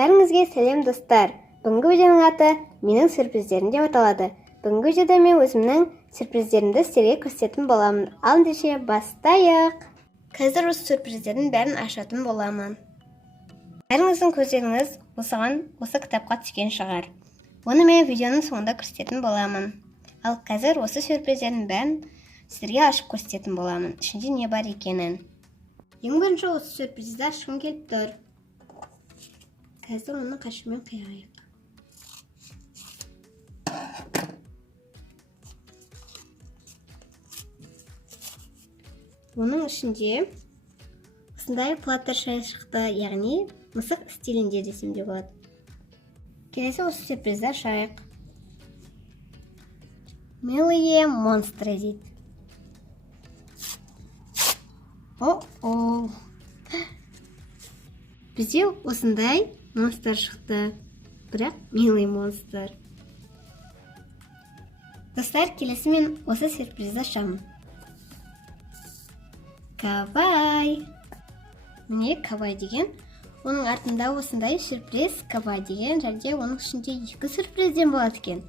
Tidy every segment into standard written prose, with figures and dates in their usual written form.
Бәріңізге сәлем достар. Бүгінгі видеоның аты менің сюрприздерім деп аталады. Бүгінгі видеода мен өзімнің сюрприздерімді сіздерге көрсететін боламын. Ал ендеше бастайық. Қазір осы сюрприздердің бәрін ашатын боламын. Бәріңіздің көздеріңіз осы кітапқа түскен шығар. Оны мен видеоның соңында көрсететін боламын. Ал қазір осы сюрприздердің бәрін сіздерге ашып көрсететін боламын. Ішінде не бар екенін. Ең бірінші осы сюрпризді ашқым келіп тұр. Қазір оны қашымен қиялайық. Оның ішінде осындай платтар шай шықты, яғни мысық стилінде десем де болады. Келесі осы сюрпризді ашайық. Милые монстры дейді. О-о! Бізде осындай монстр шықты, бірақ милый монстр. Достар, келесі мен осы сюрпризді ашамын. Кавай! Міне кавай деген. Оның артында осындай сюрприз кавай деген, және оның ішінде 2 сюрпризден болады екен.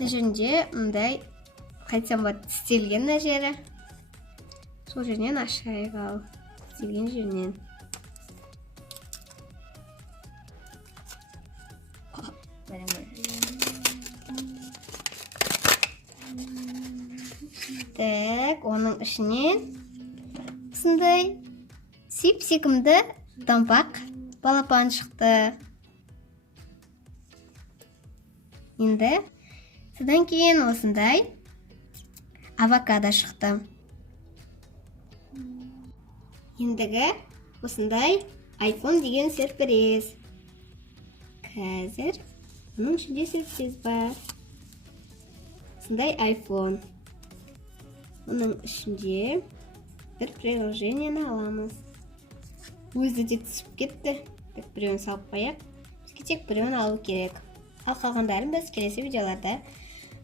Мына жерінде мындай қайтсам болады істелген мына жері. Сол жерінен ашайық ал. Істелген жерінен. Так, оның ішінен осындай сүйіп-сүйкімді томпақ балапан шықты. Енді содан кейін осындай авокадо шықты. Ендігі осындай iPhone деген сюрприз. Қазір оның ішінде сюрприз бар. Осындай iPhone. Оның ішінде бір приложениені аламыз. Өзі де түсіп кетті. Так, біреуін салып қояйық. Бізге тек біреуін алу керек. Ал қалғандарын біз келесі видеоларда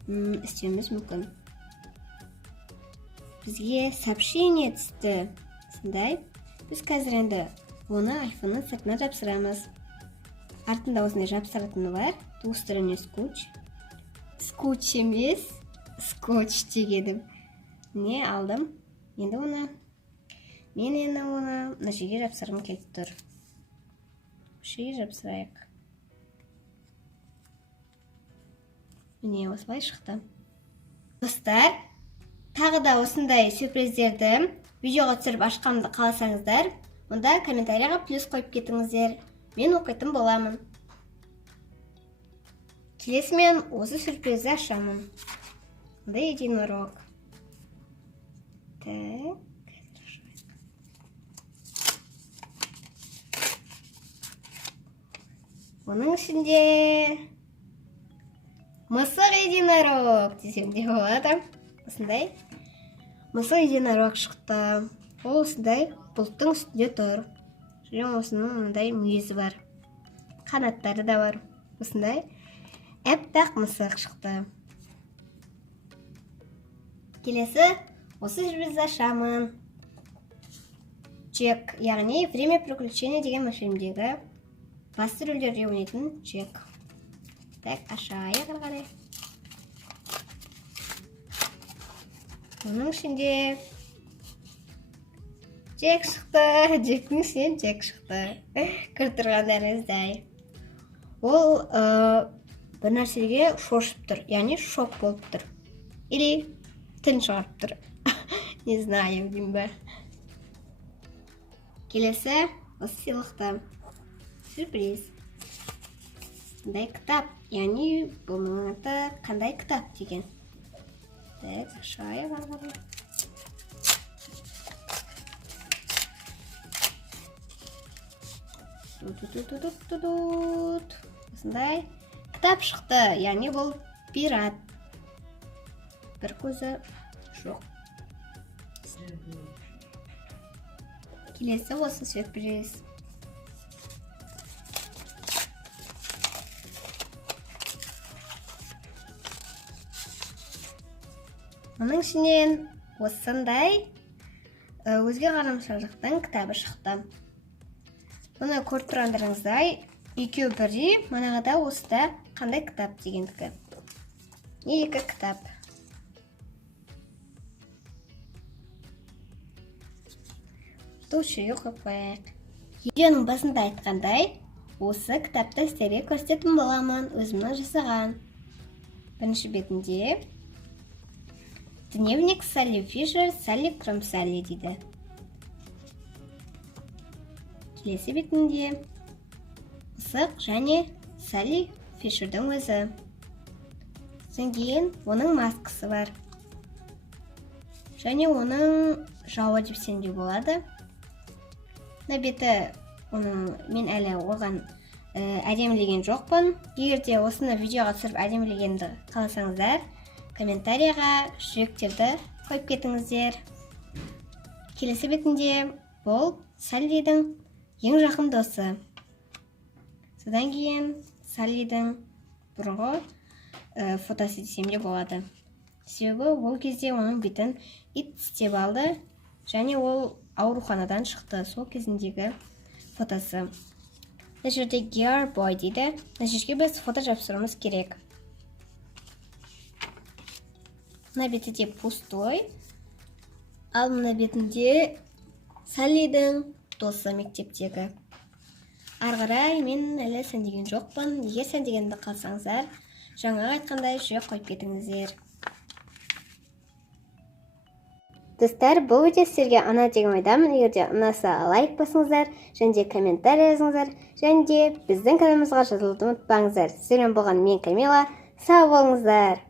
істеуіміз мүмкін. Бізге сообщение түсті. Осындай. Біз қазір енді оны iPhone-ның сыртына жапсырамыз. Артында осындай жапсыратыны бар. Двусторонний скотч. Скотч емес, скотч дегенім. Не алдым? Енді оны мына жерге жапсырғым келіп тұр. Шеге жапсырайық. Міне осылай шықты. Достар, тағы да осындай сюрприздерді видеоға түсіріп ашқанымды қаласаңыздар, онда комментарияға плюс қойып кетіңіздер. Мен оқитын боламын. Келесі мен осы сюрпризді ашамын. Онда единорог. Так. Оның ішінде мысық единорог десем де болады. Осындай мысық единорог шықты. Ол осындай бұлттың үстінде тұр. Және осының мындай мүйізі бар. Қанаттары да бар. Осындай әппақ мысық шықты. Келесі осы сюрпризді ашамын. Джек, яғни время приключения деген мультфильмдегі басты рөлдерде ойнайтын Джек. Так, ашайық ары қарай. Оның ішінде Джек шықты. Джектің ішінен Джек шықты. Көріп тұрғандарыңыздай. Ол бір нәрсеге шошып тұр, яғни шок болып тұр. Или тін шығарып тұр. Не знаю, деймін бе. Келесі осы сыйлықты. Сюрприз. Қандай кітап, яғни бұның аты қандай кітап деген. Так, ашайық ары қарай. Осындай кітап шықты, яғни бұл пират. Бір көзі жоқ. Келесі осы сюрприз. Оның ішінен осындай өзге ғаламшылдықтың кітабы шықты. Мұны көріп тұрғандарыңыздай, екеуі бірдей, манағыда осыда қандай кітап дегендікі. Не екі кітап. Тұлшы оқып қояйық. Видеоның басында айтқандай, осы кітапты сіздерге көрсететін боламын, өзімнің жасаған. Бірінші бетінде Дневник Салли Фишер, Салли Крым Салли дейді. Келесі бетінде мысық және Салли Фишердің өзі. Содан кейін оның маскасы бар. Және оның жауы деп сенуге болады. Мына беті мен әлі оған әдемілеген жоқпын. Егер де осыны видеоға түсіріп әдемілегенді қаласаңыздар, комментарияға жүректерді қойып кетіңіздер. Келесі бетінде бұл Саллидің ең жақын досы. Содан кейін Саллидің бұрынғы фотосы десем де болады. Себебі ол кезде оның бетін ит тістеп алды, және ол ауруханадан шықты. Сол кезіндегі фотосы. Мына жерде Gear Boy дейді. Мына жерге біз фото жапсыруымыз керек. Мына бетінде пустой. Ал мына бетінде Саллидің досы мектептегі. Арғарай мен әлі сәндеген жоқпын. Егер сәндегенді қалсаңыздар, жаңа айтқандай жүрек қойып кетіңіздер. Достар, бұл видео сіздерге ұнады деген ойдамын. Егер де ұнаса лайк басыңыздар, және де комментарий жазыңыздар, және де біздің каналымызға жазылуды ұмытпаңыздар. Сіздермен болған мен Камила. Сау болыңыздар.